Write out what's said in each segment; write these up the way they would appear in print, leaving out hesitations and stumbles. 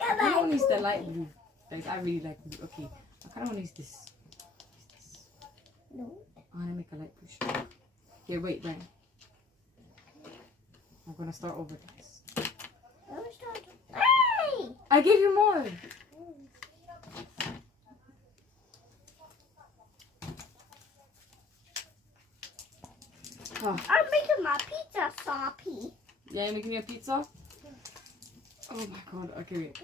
I kind of want to use the light blue. Guys, I really like blue. Okay, I kind of want to use this. No. I want to make a light blue shirt. Here, wait, Bryan. I'm going to start over this. Hey! I gave you more. Oh. I'm making my pizza soppy. Yeah, you're making your pizza? Oh my god, okay, wait.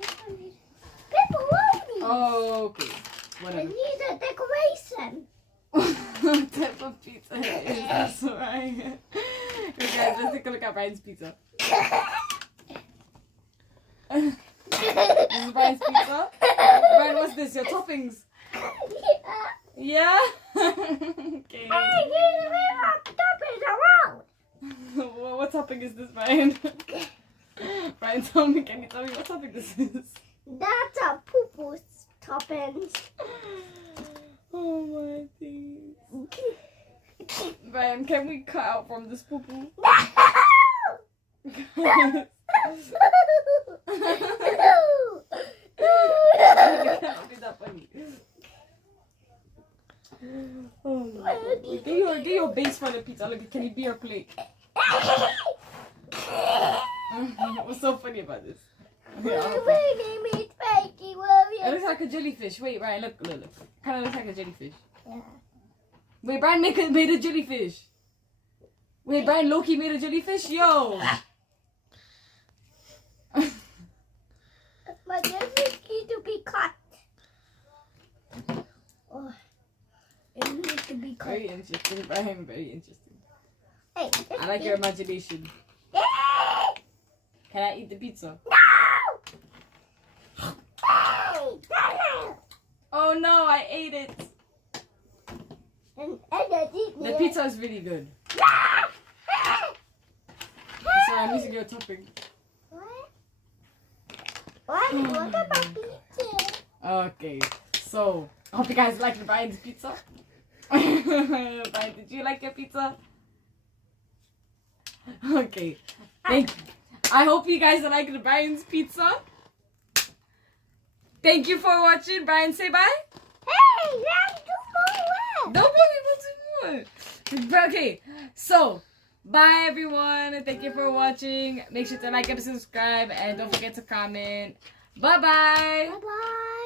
Pepperoni. Oh, okay. I Whatever. need a decoration. What type of pizza is this, right? Okay, guys, let's take a look at Bryan's pizza. This is Bryan's pizza. Bryan, what's this? Your toppings? Yeah? Okay. Hey, you the toppings around. What topping is this, Bryan? Bryan, tell me, can you tell me what topping this is? That's a poo-poo toppings. Oh my days. Bryan, can we cut out from this poo-poo? It cannot be that funny. Oh my god. Get your base for the pizza. Look, can it be your plate? What's so funny about this? It looks like a jellyfish. Wait, Bryan, look. Kind of looks like a jellyfish. Yeah. Wait, Bryan made a jellyfish. Wait, Bryan Loki made a jellyfish? Yo! But jellyfish need to be cut. Oh, it needs to be cut. Very interesting, Bryan. Very interesting. Hey, I like your imagination. Can I eat the pizza? No! Hey! Oh no, I ate it. The pizza is really good. So I'm using your topping. What about pizza? Okay, so I hope you guys liked Bryan's pizza. Bryan, did you like your pizza? Okay, thank you. I hope you guys liked Bryan's pizza. Thank you for watching. Bryan, say bye. Hey, let's do more. No more people do more. Okay, so bye everyone. Thank you for watching. Make sure to like and subscribe, and don't forget to comment. Bye bye. Bye bye.